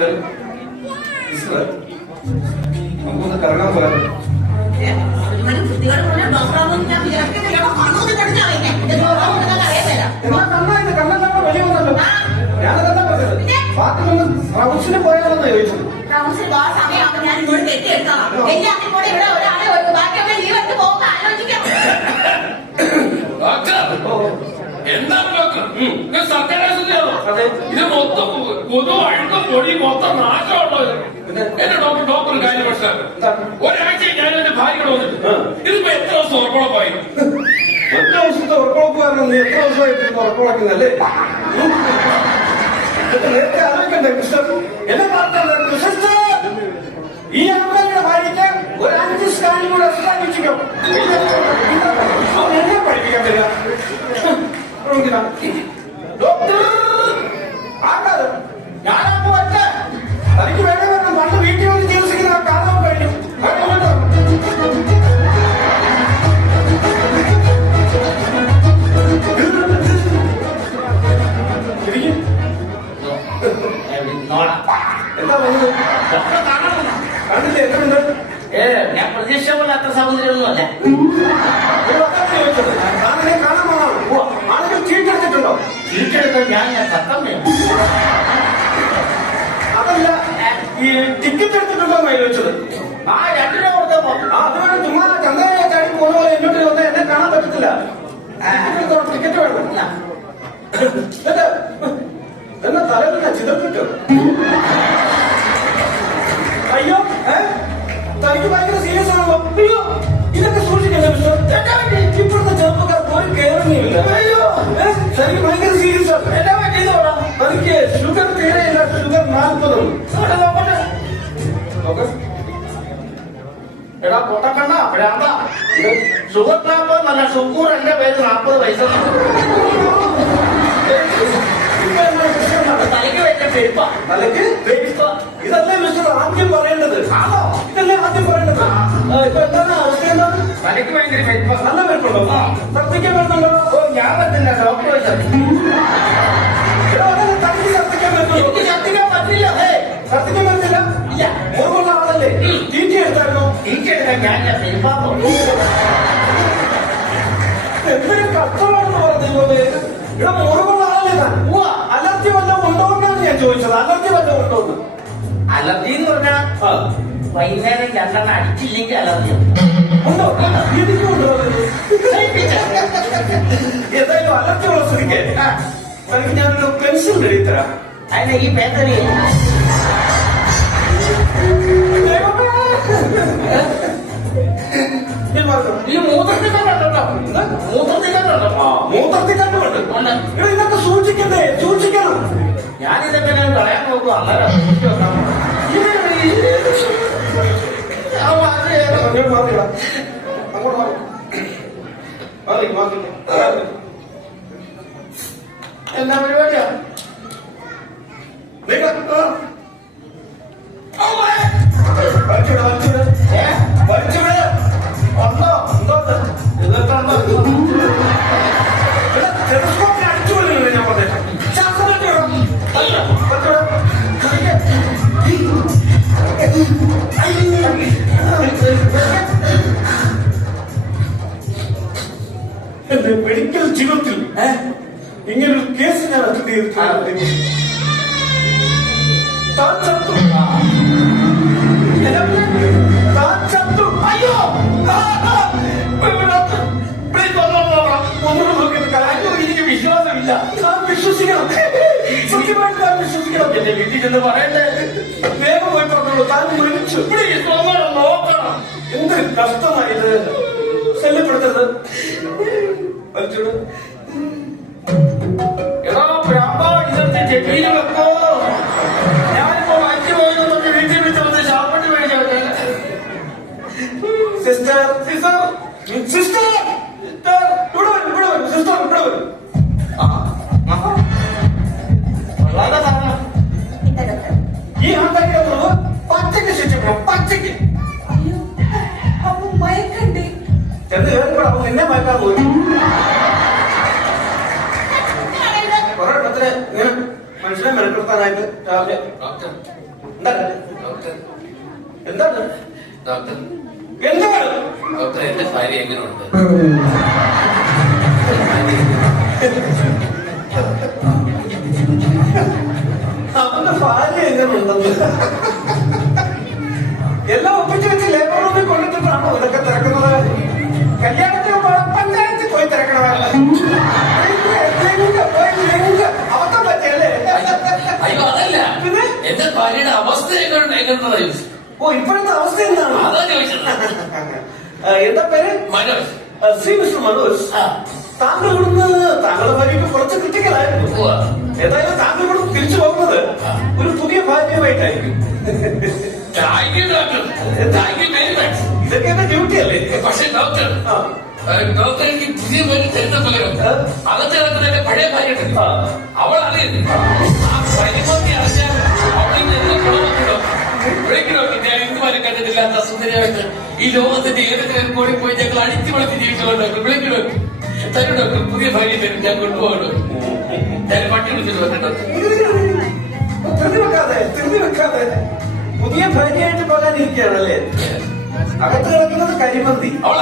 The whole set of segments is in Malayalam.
സിസ്റ്റർ നമുക്കൊന്ന് കറങ്ങാൻ ബാത്റൂമിൽ റൗണ്ട്സിന് പോയാലെന്നാ ചോദിച്ചത്. റൗണ്ട്സിന് പോകാൻ സമയമാകുമ്പോ ഞാൻ ഇങ്ങോട്ട് കെട്ടിയെടുത്തോളാം. എല്ലാത്തിനും കൂടെ ഇവിടെ ഒരാളെ. ബാക്കിയൊക്കെ ലീവ് എടുത്ത് പോകുമ്പോ ആലോചിക്കാം. എന്താണ് ഡോക്ടർ സർക്കാർ ആശുപത്രിയാണോ ഇത് മൊത്തം കൊതു അഴുക്കും പൊടി മൊത്തം നാശമുള്ളത് പിന്നെ? എന്റെ ഡോക്ടർ ഡോക്ടർ കാര്യം മനസ്സിലാക്കുക ഒരാഴ്ച ഞാൻ എന്റെ ഭാര്യയോട് വന്നിട്ട് ഇതിപ്പോ എത്ര ദിവസം ഉറപ്പുളപ്പായി ഒറ്റ ദിവസത്തെ ഉറപ്പുളപ്പായിരുന്നു നീ എത്ര ദിവസമായിട്ട് ഉറപ്പുളക്കുന്നല്ലേ നേരത്തെ ആലോചിക്കണ്ടേ മിസ്റ്റർ? എന്നെ പറഞ്ഞത് സിസ്റ്റർ! ഈ അമ്മയുടെ ഭാര്യയ്ക്ക് ഒരു അഞ്ച് കൂടെ എക്സ്ട്രാ അവൻ എന്നെ പഠിപ്പിക്കാൻ വരിക. ഡോക്ടർ ആകാതെ ഞാനപ്പോ ഒറ്റ തനിക്ക് വേറെ വേണം പണ്ട് വീട്ടിൽ വന്ന് ചികിത്സിക്കുന്ന കാണാൻ കഴിഞ്ഞു. എന്താ കണ്ടില്ലേ? എങ്ങനെയുണ്ട് ഏ ഞാൻ പ്രതീക്ഷ പോലെ അത്ര സൗന്ദര്യമൊന്നുമല്ല ഒരു വട്ടത്തിൽ ചോദിച്ചത് താങ്കളെ കാണാൻ വന്നതാണ് ആളുകൾ വീട്ടെടുക്കാൻ ഞാൻ ഞാൻ തത്തം അതല്ല ഈ ടിക്കറ്റ് എടുത്തിട്ടുണ്ടോ കയ്യിൽ വെച്ചത് ആ രൂപ കൊടുത്തപ്പോ അതുകൊണ്ട് ചുമ്മാ ചന്തയെ ചാടി പോകുന്ന പോലെ എന്നോട്ട് വന്ന് എന്നെ കാണാൻ പറ്റത്തില്ല. ടിക്കറ്റ് വേണം. എന്നാ തലവില്ല ചിതർക്കിട്ട് അയ്യോ തനിക്ക് ഭയങ്കര സീരിയസ് ആണോ അയ്യോ ഇതൊക്കെ പറ്റി? ഇപ്പോഴത്തെ ചെറുപ്പക്കാർ പോയി കയറുന്നില്ല അയ്യോ തനിക്ക് ഭയങ്കര ഭ്രാന്ത ഷുഗർ നാൽപ്പത് നല്ല ഷുഗർ എന്റെ പേര് നാൽപ്പത് പൈസ തലയ്ക്ക് വെച്ച പെരുപ്പ തലയ്ക്ക് ഇതല്ലേ മിസ്റ്റർ ആദ്യം പറയേണ്ടത്? ആണോ? ഇതല്ലേ ആദ്യം പറയേണ്ടത്? ഇപ്പൊ എന്താണ് അവസ്ഥ? എന്താണ് തലയ്ക്ക് ഭയങ്കര പെരുപ്പ നല്ല പേരുണ്ടോ ശ്രദ്ധിക്കാൻ വരുന്നുണ്ടോ? ഓ ഞാൻ പറ്റില്ല ഡോക്ടർ ചോദിച്ചത് എടോ, ശ്രദ്ധിക്കാൻ തനിക്ക് ടീച്ചറെടുക്കാൻ ഞാൻ എന്തൊരു കഷ്ടമാണെന്ന് പറഞ്ഞതുപോലെ ഇവിടെ മുറിവുള്ള ആളല്ലേ. അലർജി വല്ലതും ഉണ്ടോ ഞാൻ ചോദിച്ചത് അലർജി വല്ലതും ഉണ്ടോ എന്ന് അലർജി എന്ന് പറഞ്ഞാൽ ആ വൈകുന്നേരം രണ്ടെണ്ണം അടിച്ചില്ലെങ്കിൽ അലർജി ഉണ്ടോ എനിക്കുണ്ടോ എന്തായാലും അലർജി ഉള്ള സ്ഥിതിക്ക് തനിക്ക് ഞാനൊരു പെൻസിൽ എഴുതി തരാം അതിനെ ഈ പേപ്പറി ദൈവമേ. ഞാൻ പറഞ്ഞു, ഈ മൂത്രത്തിൽ കണ്ടോ മൂത്രത്തിൽ കണ്ടോ ആ, മൂത്രത്തിൽ കണ്ടുകൊണ്ട് ഉണ്ട്. എടാ, ഇതൊക്കെ സൂക്ഷിക്കണ്ടേ? സൂക്ഷിക്കണം. ഞാനിതൊക്കെ ഞാൻ കളയാൻ നോക്കും. അന്നേരം ഇത് ഈ- ആ, എന്റെ മെഡിക്കൽ ജീവിതത്തിൽ ഇങ്ങനൊരു കേസ് ഞാൻ അറ്റൻഡ് ചെയ്തിട്ടുണ്ട് താൻ ചത്തു. താൻ ചത്തു. അയ്യോ! വിശ്വാസമില്ല. താൻ വിശ്വസിക്കണം. സത്യമായിട്ട് താൻ വിശ്വസിക്കണം. എന്റെ വീട്ടിൽ ചെന്ന് വേഗം പോയി പറഞ്ഞോളൂ. താൻ വിളിച്ചു. നോക്കണം. എന്ത് കഷ്ടമായത്? ശല്യപ്പെടുത്തരുത്. అది చూడు ఎలా ప్రేమ ఇదంతా చెప్పినప్పుడు సిస్టర్ సిస్టర్. సిస్టర్. നിന്നെ മയക്കാൻ പോയി. കുറെ ഇടത്തിൽ ഇങ്ങനെ മനുഷ്യനെ മെനക്കെടുത്താനായിട്ട് രാവിലെ. എന്താണ് എന്താണ് ഡോക്ടർ. എന്താണ് ഡോക്ടർ. എന്റെ ഭാര്യ എങ്ങനെയുണ്ട് അവന്റെ ഭാര്യ എങ്ങനെയുണ്ടെന്ന് എന്റെ ഭാര്യയുടെ അവസ്ഥ എങ്ങനെ എങ്ങനെയുള്ളതാ ഓ ഇപ്പോഴത്തെ അവസ്ഥ എന്താണ്? അതാ ചോദിച്ചത്. എന്താ പേര്? മനോജ്. ശ്രീ മിസ്റ്റർ മനോജ്. താങ്കൾ ഇവിടുന്ന് താങ്കളുടെ ഭാര്യയ്ക്ക് കുറച്ച് ക്രിട്ടിക്കലായിരുന്നു. ഏതായാലും താങ്കൾ ഇവിടെ തിരിച്ചു പോകുന്നത് ഒരു പുതിയ ഭാര്യയുമായിട്ടായിരിക്കും. ഇതൊക്കെ എന്റെ ഡ്യൂട്ടി അല്ലേ? പക്ഷെ ഡോക്ടർ ഡോക്ടർ എനിക്ക് പുതിയ ഭാര്യ തരുന്ന പകരം. അകത്തെ കിടക്കുന്ന എന്റെ പഴയ ഭാര്യ ഉണ്ടല്ലോ, ആ. അവൾ ആ പരിമതി അറിഞ്ഞാൽ ഇവിടേക്ക് ഡോക്ടർ ഞാൻ ഇന്നുവരെ കണ്ടിട്ടില്ലാത്ത സുന്ദരിയായിട്ട് ഈ ലോകത്തിന്റെ ഏതെങ്കിലും കോടി പോയി ഞങ്ങൾ അടിച്ചുപൊളിച്ച് വളർത്തി ജീവിച്ചോ ഡോക്ടർ വിളിക്കു തരും ഡോക്ടർ പുതിയ ഭാര്യ തരും. ഞാൻ കൊണ്ടുപോകണോ? ഞാൻ പട്ടി വിളിച്ചിട്ട് വെക്കാതെ പുതിയ ഭാര്യയായിട്ട് പോകാനിരിക്കുകയാണല്ലേ? അകത്ത് കിടക്കുന്നത് കരിമന്തി. അവൾ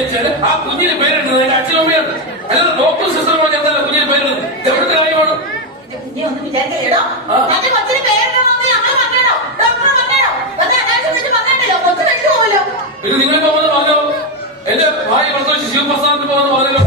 ജനിച്ചാൽ ആ കുഞ്ഞിന് പേരിടുന്നത് അതിന്റെ അച്ഛനമ്മയാണ് അല്ലാതെ ഡോക്ടർ സിസ്റ്റർ പറഞ്ഞ എന്തായാലും കുഞ്ഞിന് പേരിടുന്നത് എവിടുത്തെ കാര്യമാണ് പിന്നെ നിങ്ങളിപ്പോ വന്ന് പറഞ്ഞോ? എന്റെ ഭാര്യ പ്രസവിച്ച് ശിവപ്രസാദിന് പോകുന്ന പറഞ്ഞല്ലോ.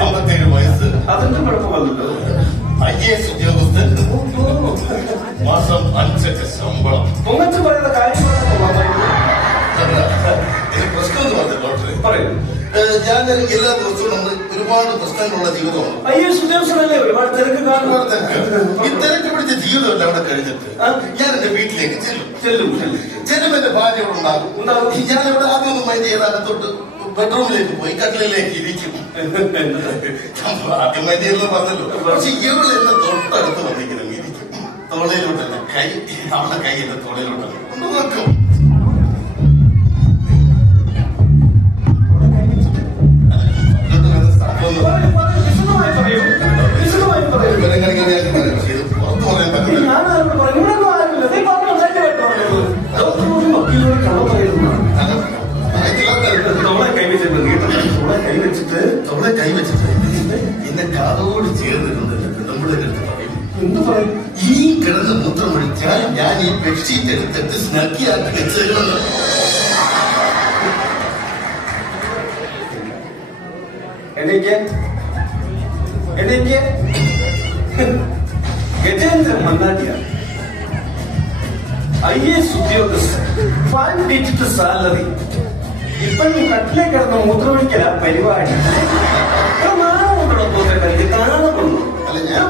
അമ്പത്തേഴ് വയസ്സ്. അതിന്റെ കുഴപ്പമല്ലല്ലോ ഐ എ എസ് ഉദ്യോഗസ്ഥൻ. മാസം അഞ്ച് ശമ്പളം. പൊങ്ങച്ച് പറയുന്ന കാര്യങ്ങളൊക്കെ പ്രശ്നം എന്ന് പറഞ്ഞു ഡോക്ടറെ. പറയൂ. ഞാൻ എല്ലാ ദിവസവും നമ്മൾ ഒരുപാട് പ്രശ്നങ്ങളുള്ള ജീവിതമാണ്. ഈ തിരക്ക് പിടിച്ച ജീവിതമല്ല അവിടെ കഴിഞ്ഞിട്ട്. ഞാൻ എന്റെ വീട്ടിലേക്ക് ചെല്ലും. എന്റെ ഭാര്യ അവിടെ ഉണ്ടാകും. ഞാൻ ഇവിടെ ആദ്യം ഒന്ന് മൈൻഡ് ചെയ്ത് അകത്തോട്ട് ബെഡ്റൂമിലേക്ക് പോയി കട്ടിലേക്ക് ഇരിക്കും. ആദ്യം പറഞ്ഞല്ലോ. പക്ഷെ ഇവൾ എന്നെ തൊട്ടടുത്ത് വന്നിങ്ങനെ ഇരിക്കും. തോളയിലോട്ടല്ല കൈ അവളുടെ കൈ എന്റെ തോളയിലോട്ടല്ല നോക്കും. കൈ വരുന്ന സംഭവം എന്ന് പറയൂ, പറയൂ, വിശദമായി പറയൂ വിശദമായി പറയൂ ഇവരെ കാണിക്കാൻ ഞാൻ പറയാം. പക്ഷെ ഇത് പുറത്ത് പറയാൻ പറ്റില്ല ഞാൻ ആരോട് പറഞ്ഞു ഇവിടെ ഒന്നും ആരുമില്ല നീ പറഞ്ഞു ധൈര്യമായിട്ട് പറഞ്ഞോളൂ ഡോക്ടർ ഒരു വക്കീലിനോട് കള്ളം പറയുന്നതാണ് തോളെ കൈവച്ചിട്ട് നീട്ടം തോളെ കൈവച്ചിട്ട് അവിടെ കൈവച്ചിട്ട് എന്നെ കാതോട് ചേർന്നിട്ടുണ്ട് നമ്മുടെ അടുത്ത് പറയും എന്ത് പറയും ഈ കിടന്ന് മൂത്രമൊഴിച്ചാൽ ഞാൻ ഈ ബെഡ്ഷീറ്റ് എടുത്തിട്ട് സ്നക്കിയാക്കി വെച്ചേക്കണം എനിക്ക് എനിക്ക് ഗജേന്ദ്രൻ മന്നാട്ടിയാണ് ഐ എസ് ഉദ്യോഗസ്ഥൻ ഫാൻ ഡിജിറ്റ് സാലറി ഇപ്പോഴും കട്ടിലെ കിടന്ന് മൂത്രമൊഴിക്കല പരിപാടി.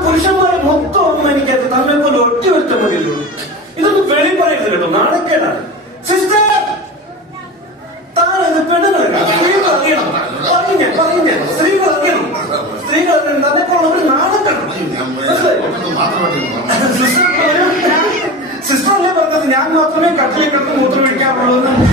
പുരുഷന്മാരെ മൊത്തം ഒന്നനിക്കാത്ത തന്നെ പോലെ ഒറ്റ ഒരുത്ത മതിയല്ലോ. ഇതൊന്നും വെളി പറയരുത് കേട്ടോ നാണക്കേടാണ്. സിസ്റ്റർ താനത് പെണ്ണുങ്ങളല്ല സ്ത്രീകൾ അറിയണം. പറഞ്ഞു പറഞ്ഞു ഞാൻ. സ്ത്രീകൾ അറിയണം. സ്ത്രീകൾ അറിയണം. തന്നെ പോലുള്ളവർ നാണം കണ്ടു സിസ്റ്റർ സിസ്റ്റർ അല്ലേ പറഞ്ഞത്? ഞാൻ മാത്രമേ കട്ടിലെ കിടന്ന് മൂത്രമൊഴിക്കാറുള്ളൂ എന്ന്.